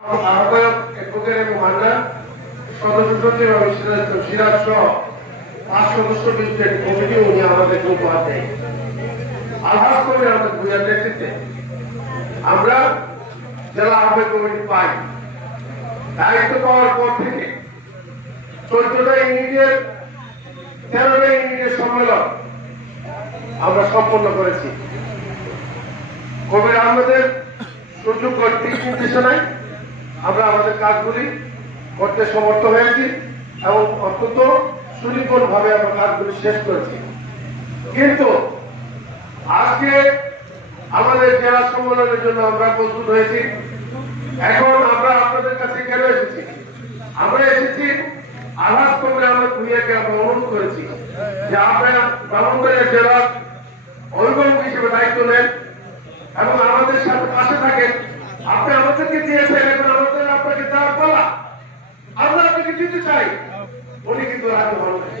আহ্বায়ক অ্যাডভোকেট এবং মান্না সদস্য সচিব এবং সিরাজ সহ 5 সদস্য বিশিষ্ট কমিটি উনি আমাদেরকে উপহার দেয়। আলহাজ কবির আহমেদ ভূঁইয়ার নেতৃত্বে আমরা জেলা আহ্বায়ক কমিটি পাই। দায়িত্ব পাওয়ার পর থেকে 14টা ইউনিটের 13টা ইউনিটের সম্মেলন আমরা সম্পন্ন করেছি। কবির আহমেদের সুযোগ্য দিক নির্দেশনায় আমরা আমাদের কাজগুলি করতে সমর্থ হয়েছি এবং অত্যন্ত সুনিপুণ ভাবে আমরা কাজগুলি শেষ করেছি। কিন্তু আজকে আমাদের জেলা সম্মেলনের জন্য আমরা প্রস্তুত হয়েছি। এখন আমরা আপনাদের কাছে কেন এসেছি? আমরা এসেছি আলহাজ কবির আহমেদ ভূঁইয়াকে আমরা অনুরোধ করেছি যে আপনারা ব্রাহ্মণবাড়িয়া জেলার অভিভাবক হিসেবে দায়িত্ব নেন এবং আমাদের সাথে পাশে থাকেন। আপনি আমাদেরকে দিয়েছেন, এখন আমাদের আপনাকে দেওয়ার পালা, আমরা আপনাকে দিতে চাই। উনি কিন্তু রাজি হন নাই,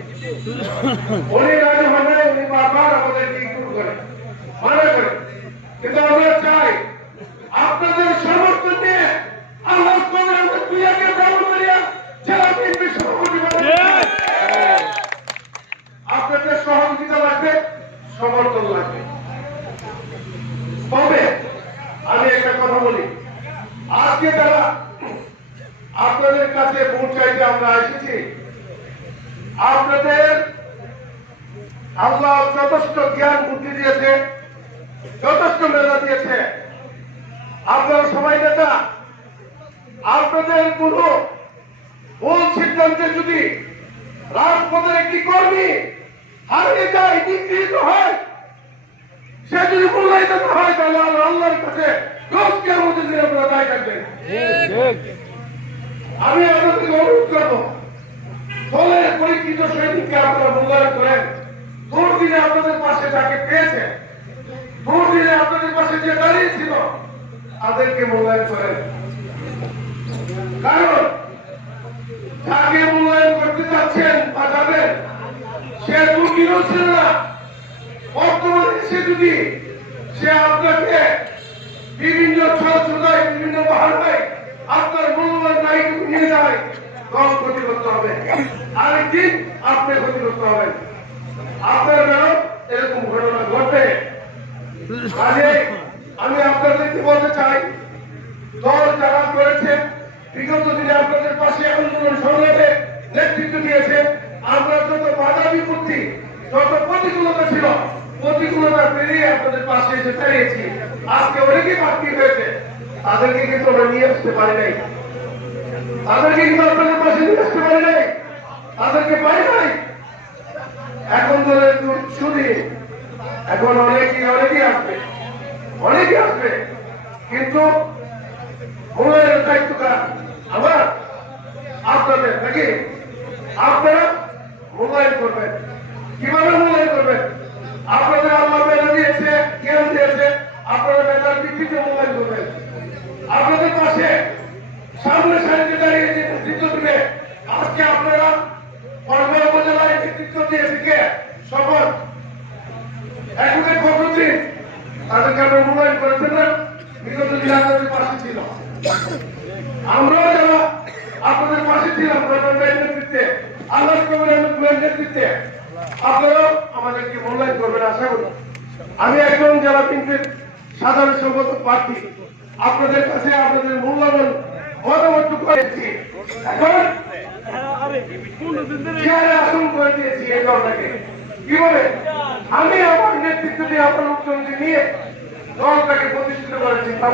উনি রাজি হন নাই, উনি বারবার আমাদেরকে ইগনোর করেন, মানা করেন। কিন্তু আমরা চাই আপনাদের সমর্থন নিয়ে আলহাজ কবির আহমেদ ভূঁইয়াকে ব্রাহ্মণবাড়িয়া জেলা বিএনপির সভাপতি বানান। আপনাদের সহযোগিতা লাগবে, সমর্থন লাগবে। তবে আমি একটা কথা বলি, আজকে তারা আপনাদের কাছে ভোট চাইতে আমরা এসেছি। আপনাদের আল্লাহ যথেষ্ট জ্ঞান বুদ্ধি দিয়েছে, যথেষ্ট মেধা দিয়েছে। আপনারা সবাই নেতা, আপনাদের কোন ভুল সিদ্ধান্তে যদি রাজপথের একটি কর্মী হারিয়ে যায়, নিগৃহীত হয়, সে যদি মূল্যায়িত না হয়, তাহলে আল্লাহর কাছে আপনারা দায় থাকবেন। আমি আপনাদেরকে অনুরোধ করবো, দলের পরীক্ষিত সৈনিককে আপনারা মূল্যায়ন করেন। দুর্দিনে আপনাদের পাশে যাকে পেয়েছে, দুর্দিনে আপনাদের পাশে যে দাঁড়িয়েছিল, তাদেরকে মূল্যায়ন করেন। কারণ যাকে মূল্যায়ন করতে চাচ্ছেন বা যাবেন, সে দুর্দিনও ছিল না। বর্তমানে সে যদি সে আপনাকে বিভিন্ন ছড়াছড়ায়, বিভিন্ন বাহানায় আপনার মূল্যবান দায়িত্ব নিয়ে যায়, দল ক্ষতিগ্রস্ত হবে, আরেকদিন আপনি ক্ষতিগ্রস্ত হবেন। আপনার বেরো এরকম ঘটনা ঘটবে। কাজে আমি আপনাদেরকে বলতে চাই, দল যারা করেছে, বিগত দিনে আপনাদের পাশে আন্দোলন সংগ্রামে নেতৃত্ব দিয়েছে, আমরা যত বাধা বিপত্তি, যত প্রতিকূলতা ছিল, প্রতিকূলতা পেরিয়ে আপনাদের পাশে এসে দাঁড়িয়েছি। আজকে অনেকেই বাকি হয়েছে, তাদেরকে কিন্তু আমরা নিয়ে আসতে পারি নাই, তাদেরকে কিন্তু আপনাদের পাশে নিয়ে আসতে পারি নাই, তাদেরকে পারি নাই। এখন দলের শুনি, এখন অনেকেই আসবে, অনেকে আসবে, কিন্তু মূল্যায়নের দায়িত্বটা আমার আপনাদের নাকি? আপনারা মূল্যায়ন করবেন। কিভাবে মূল্যায়ন করবেন? আপনাদের আল্লাহ মেধা দিয়েছে, জ্ঞান দিয়েছে, আপনারা মেধার ভিত্তিতে মূল্যায়ন করবেন। আপনাদের পাশে সামনে সারিতে দাঁড়িয়ে যে নেতৃত্ব দিবে, আজকে আপনারা পরগনা উপজেলায় নেতৃত্ব দিয়েছে কে? শপথ অ্যাডভোকেট ফখরুদ্দিন, তাদেরকে আমরা মূল্যায়ন করেছেন না? বিগত দিনে আপনাদের পাশে ছিল। আমরাও যারা আপনাদের পাশে ছিলাম নেতৃত্বে, আলহাজ কবির আহমেদ ভূঁইয়ার নেতৃত্বে, আপনারাও আমাদেরকে মূল্যায়ন করবেন আশা করি। আমি একজন জেলা বিএনপির সাধারণ সম্পাদক প্রার্থী, আপনাদের কাছে আপনাদের মূল্যবান মতামত করেছি। এখন আসন করে দিয়েছি এই দলটাকে। কি বলে আমি আমার নেতৃত্ব দিয়ে আপনার মুখ্যমন্ত্রী নিয়ে দলটাকে প্রতিষ্ঠিত করেছি।